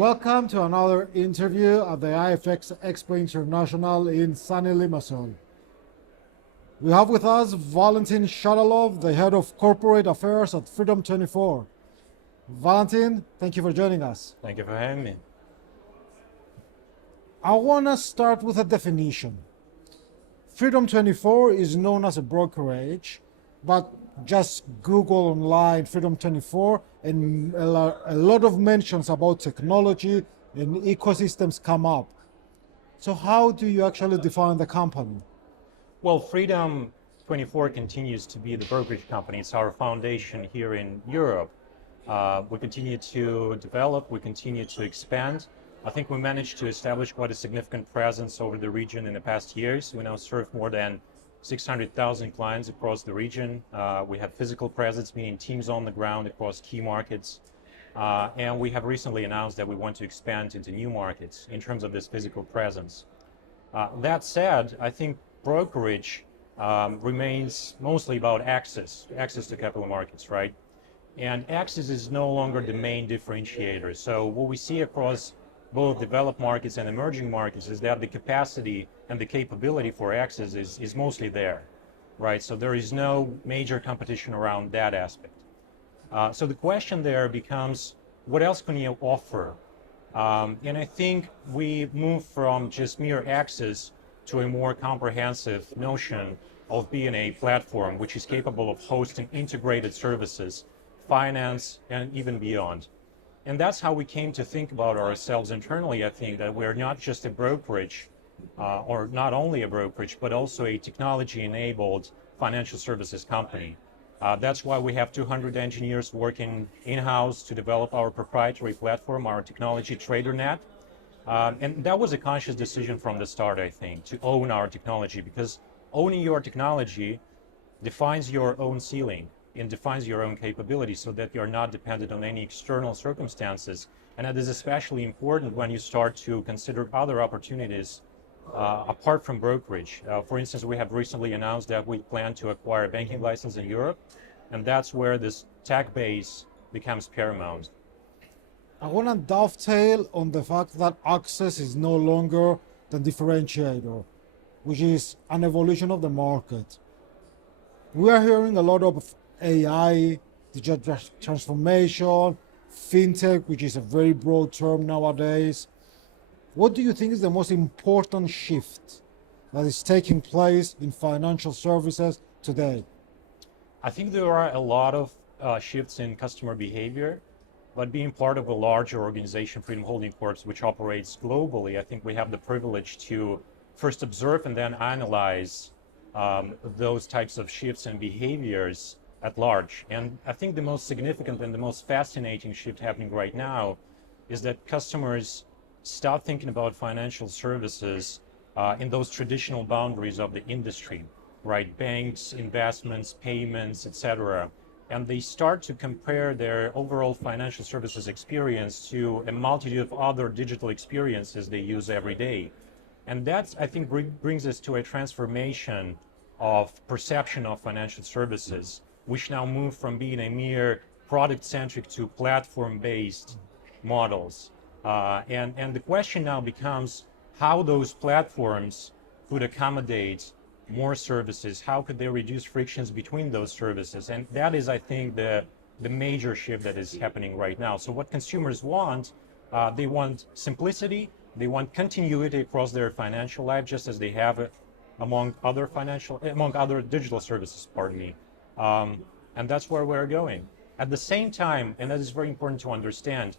Welcome to another interview at the IFX Expo International in sunny Limassol. We have with us Valentin Shatalov, the Head of Corporate Affairs at Freedom24. Valentin, thank you for joining us. Thank you for having me. I want to start with a definition. Freedom24 is known as a brokerage, but just Google online Freedom24 and a lot of mentions about technology and ecosystems come up. So how do you actually define the company? Well, Freedom24 continues to be the brokerage company. It's our foundation here in Europe. We continue to develop, we continue to expand. I think we managed to establish quite a significant presence over the region in the past years. We now serve more than 600,000 clients across the region. We have physical presence, meaning teams on the ground across key markets. And we have recently announced that we want to expand into new markets in terms of this physical presence. That said, I think brokerage remains mostly about access to capital markets, right? And access is no longer the main differentiator. So what we see across both developed markets and emerging markets is that the capacity and the capability for access is mostly there, right? So there is no major competition around that aspect. So the question there becomes, what else can you offer? And I think we move from just mere access to a more comprehensive notion of being a platform which is capable of hosting integrated services, finance, and even beyond. And that's how we came to think about ourselves internally. I think that we're not just a brokerage, or not only a brokerage, but also a technology-enabled financial services company. That's why we have 200 engineers working in-house to develop our proprietary platform, our technology TraderNet. And that was a conscious decision from the start, I think, to own our technology, because owning your technology defines your own ceiling and defines your own capability so that you're not dependent on any external circumstances. And that is especially important when you start to consider other opportunities apart from brokerage. For instance, we have recently announced that we plan to acquire a banking license in Europe, and that's where this tech base becomes paramount. I want to dovetail on the fact that access is no longer the differentiator, which is an evolution of the market. We are hearing a lot of AI, digital transformation, Fintech, which is a very broad term nowadays. What do you think is the most important shift that is taking place in financial services today? I think there are a lot of shifts in customer behavior, but being part of a larger organization, Freedom Holding Corp, which operates globally, I think we have the privilege to first observe and then analyze those types of shifts and behaviors at large. And I think the most significant and the most fascinating shift happening right now is that customers stop thinking about financial services in those traditional boundaries of the industry, right? Banks, investments, payments, etc. And they start to compare their overall financial services experience to a multitude of other digital experiences they use every day. And that, I think, brings us to a transformation of perception of financial services, which now move from being a mere product-centric to platform-based models. And the question now becomes how those platforms could accommodate more services, how could they reduce frictions between those services? And that is, I think, the major shift that is happening right now. So what consumers want, they want simplicity, they want continuity across their financial life, just as they have among other digital services, pardon me. And that's where we're going. At the same time, and that is very important to understand,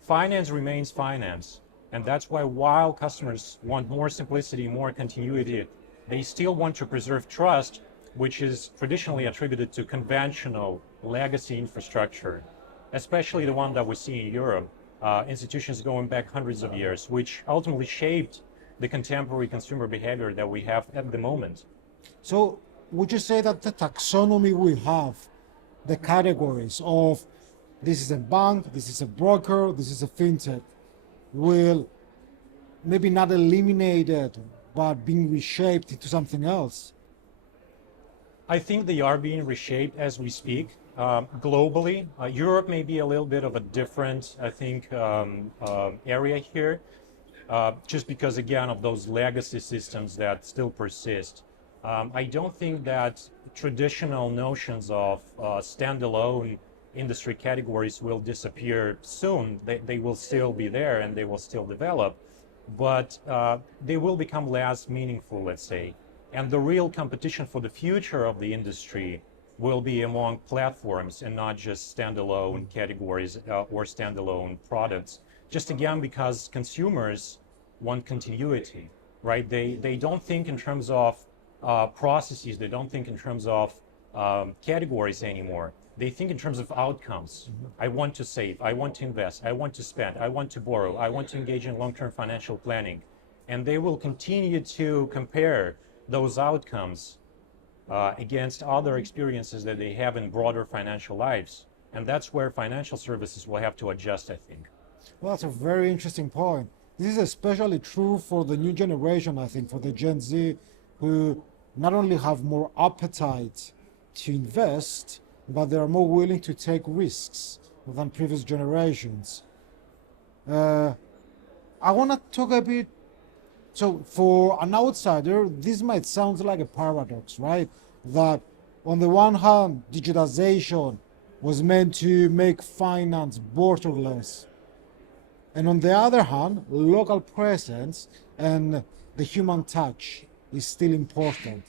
finance remains finance. And that's why while customers want more simplicity, more continuity, they still want to preserve trust, which is traditionally attributed to conventional legacy infrastructure, especially the one that we see in Europe, institutions going back hundreds of years, which ultimately shaped the contemporary consumer behavior that we have at the moment. So would you say that the taxonomy we have, the categories of this is a bank, this is a broker, this is a fintech, will maybe not eliminated, but being reshaped into something else? I think they are being reshaped as we speak. Globally, Europe may be a little bit of a different, I think, area here, just because, again, of those legacy systems that still persist. I don't think that traditional notions of standalone industry categories will disappear soon. They will still be there and they will still develop, but they will become less meaningful, let's say. And the real competition for the future of the industry will be among platforms and not just standalone categories or standalone products. Just again, because consumers want continuity, right? They don't think in terms of processes, they don't think in terms of categories anymore. They think in terms of outcomes. I want to save, I want to invest, I want to spend, I want to borrow, I want to engage in long-term financial planning. And they will continue to compare those outcomes against other experiences that they have in broader financial lives. And that's where financial services will have to adjust, I think. Well, that's a very interesting point. This is especially true for the new generation, I think, for the Gen Z, who not only have more appetite to invest, but they are more willing to take risks than previous generations. I want to talk a bit. So, for an outsider, this might sound like a paradox, right? That on the one hand, digitization was meant to make finance borderless. And on the other hand, local presence and the human touch is still important.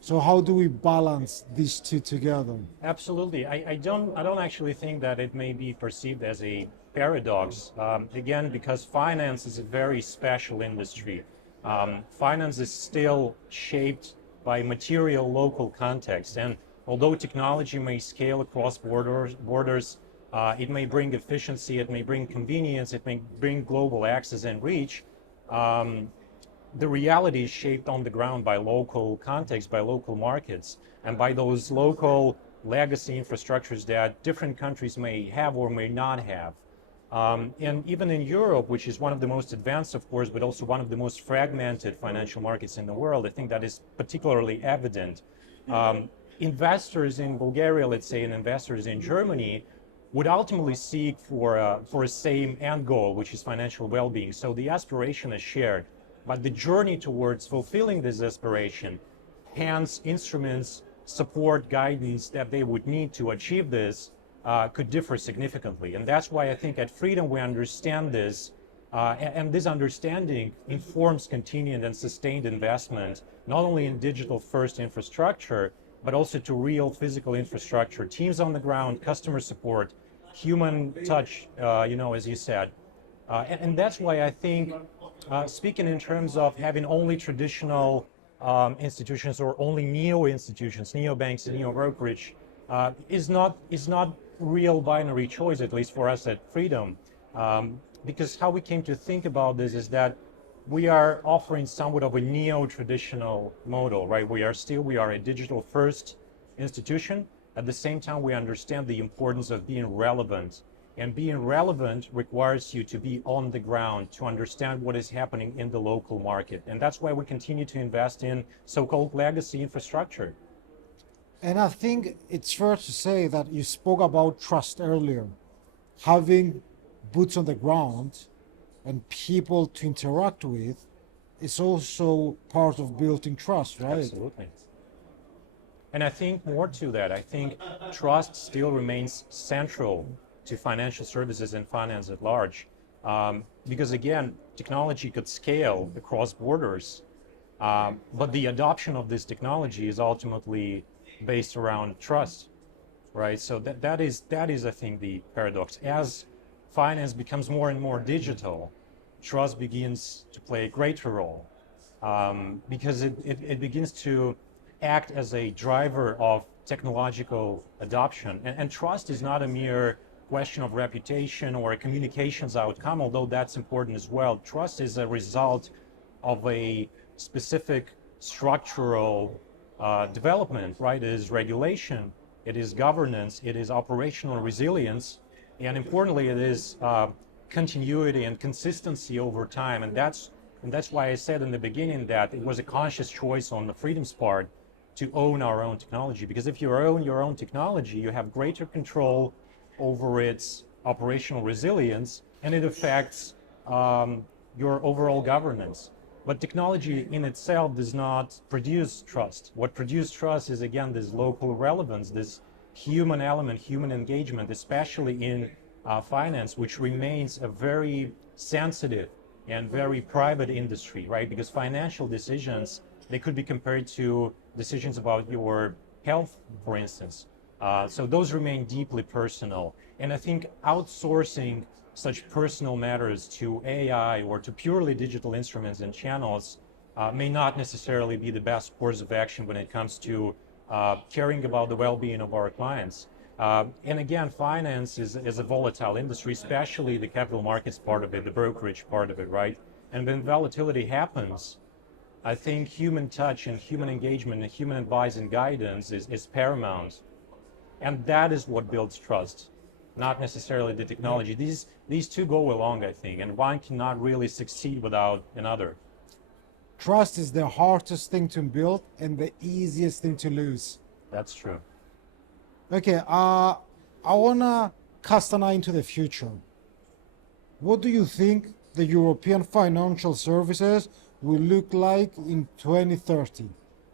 So how do we balance these two together? Absolutely. I don't actually think that it may be perceived as a paradox. Again, because finance is a very special industry. Finance is still shaped by material local context. And although technology may scale across borders, it may bring efficiency, it may bring convenience, it may bring global access and reach. The reality is shaped on the ground by local context, by local markets, and by those local legacy infrastructures that different countries may have or may not have. And even in Europe, which is one of the most advanced, of course, but also one of the most fragmented financial markets in the world, I think that is particularly evident. Investors in Bulgaria, let's say, and investors in Germany would ultimately seek for a same end goal, which is financial well-being. So the aspiration is shared. But the journey towards fulfilling this aspiration, hence instruments, support, guidance that they would need to achieve this could differ significantly. And that's why I think at Freedom we understand this, and this understanding informs continued and sustained investment, not only in digital-first infrastructure, but also to real physical infrastructure, teams on the ground, customer support, human touch, as you said. And that's why I think, speaking in terms of having only traditional institutions or only neo-institutions, neo-banks and neo-brokerage, is not real binary choice, at least for us at Freedom. Because how we came to think about this is that we are offering somewhat of a neo-traditional model, right? We are a digital-first institution. At the same time, we understand the importance of being relevant. And being relevant requires you to be on the ground, to understand what is happening in the local market. And that's why we continue to invest in so-called legacy infrastructure. And I think it's fair to say that you spoke about trust earlier. Having boots on the ground and people to interact with is also part of building trust, right? Absolutely. And I think more to that, I think trust still remains central to financial services and finance at large. Because again, technology could scale across borders, but the adoption of this technology is ultimately based around trust, right? So that is, I think, the paradox. As finance becomes more and more digital, trust begins to play a greater role, because it begins to act as a driver of technological adoption. And trust is not a mere question of reputation or a communications outcome, although that's important as well. Trust is a result of a specific structural development, right? It is regulation, it is governance, it is operational resilience, and importantly, it is continuity and consistency over time. And that's why I said in the beginning that it was a conscious choice on the Freedom's part to own our own technology, because if you own your own technology, you have greater control over its operational resilience, and it affects your overall governance. But technology in itself does not produce trust. What produces trust is, again, this local relevance, this human element, human engagement, especially in finance, which remains a very sensitive and very private industry, right? Because financial decisions, they could be compared to decisions about your health, for instance. So those remain deeply personal. And I think outsourcing such personal matters to AI or to purely digital instruments and channels may not necessarily be the best course of action when it comes to caring about the well-being of our clients. And again, finance is a volatile industry, especially the capital markets part of it, the brokerage part of it, right? And when volatility happens, I think human touch and human engagement and human advice and guidance is paramount. And that is what builds trust, not necessarily the technology. These two go along, I think, and one cannot really succeed without another. Trust is the hardest thing to build and the easiest thing to lose. That's true. Okay, I wanna cast an eye into the future. What do you think the European financial services will look like in 2030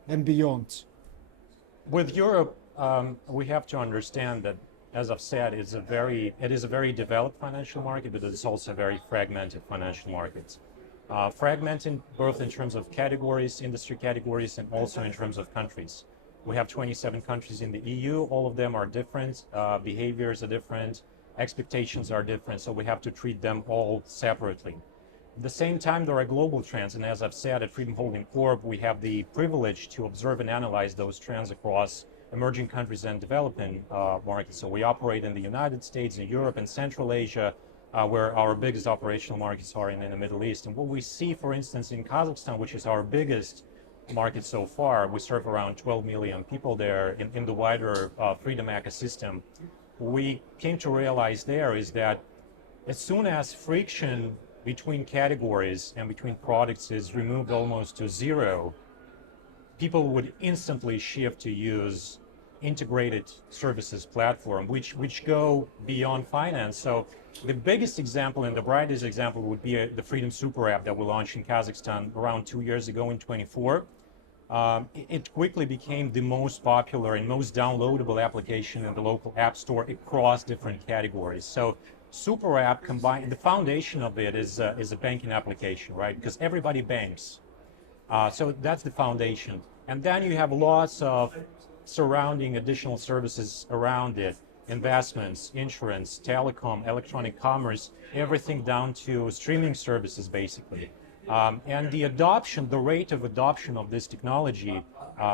and beyond? With Europe, we have to understand that, as I've said, it is a very developed financial market, but it's also a very fragmented financial market. Fragmented both in terms of categories, industry categories, and also in terms of countries. We have 27 countries in the EU. All of them are different. Behaviors are different. Expectations are different. So we have to treat them all separately. At the same time, there are global trends. And as I've said, at Freedom Holding Corp, we have the privilege to observe and analyze those trends across emerging countries and developing markets. So we operate in the United States, in Europe, and Central Asia, where our biggest operational markets are in the Middle East. And what we see, for instance, in Kazakhstan, which is our biggest market so far, we serve around 12 million people there in the wider Freedom ecosystem. We came to realize there is that as soon as friction between categories and between products is removed almost to zero, people would instantly shift to use integrated services platform, which go beyond finance. So the biggest example and the brightest example would be the Freedom Super App that we launched in Kazakhstan around 2 years ago in 24. It quickly became the most popular and most downloadable application in the local app store across different categories. So Super App combined, the foundation of it is a banking application, right? Because everybody banks. So that's the foundation. And then you have lots of surrounding additional services around it: investments, insurance, telecom, electronic commerce, everything down to streaming services, basically. And the rate of adoption of this technology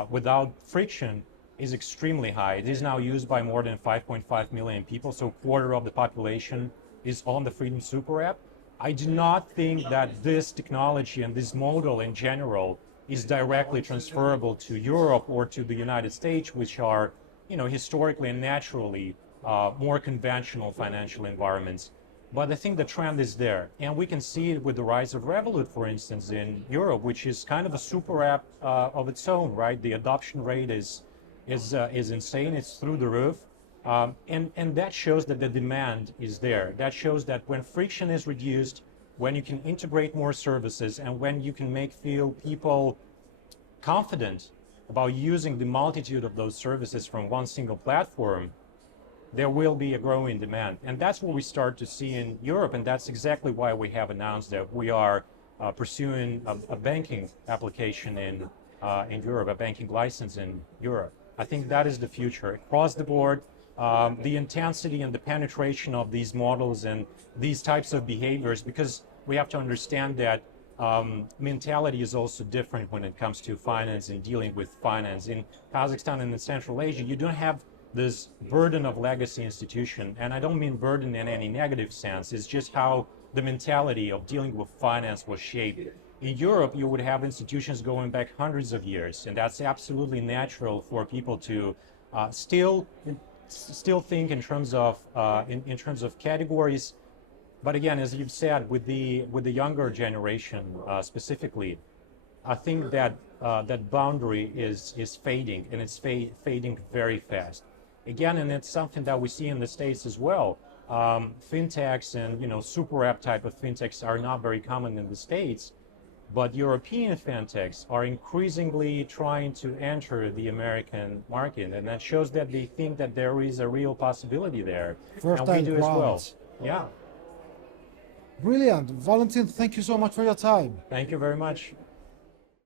without friction is extremely high. It is now used by more than 5.5 million people, so a quarter of the population is on the Freedom Super App. I do not think that this technology and this model in general is directly transferable to Europe or to the United States, which are, historically and naturally more conventional financial environments. But I think the trend is there, and we can see it with the rise of Revolut, for instance, in Europe, which is kind of a super app of its own, right? The adoption rate is insane; it's through the roof, and that shows that the demand is there. That shows that when friction is reduced, when you can integrate more services, and when you can make people confident about using the multitude of those services from one single platform, there will be a growing demand. And that's what we start to see in Europe, and that's exactly why we have announced that we are pursuing a banking application in Europe, a banking license in Europe. I think that is the future. Across the board, the intensity and the penetration of these models and these types of behaviors, because we have to understand that mentality is also different when it comes to finance and dealing with finance. In Kazakhstan and in Central Asia, you don't have this burden of legacy institution, and I don't mean burden in any negative sense. It's just how the mentality of dealing with finance was shaped. In Europe, you would have institutions going back hundreds of years, and that's absolutely natural for people to still think in terms of categories. But again, as you've said, with the younger generation specifically, I think that that boundary is fading, and it's fading very fast. Again, and it's something that we see in the States as well. Fintechs and super app type of fintechs are not very common in the States, but European fintechs are increasingly trying to enter the American market, and that shows that they think that there is a real possibility there. First and we time do as well. grants. Yeah. Brilliant. Valentin, thank you so much for your time. Thank you very much.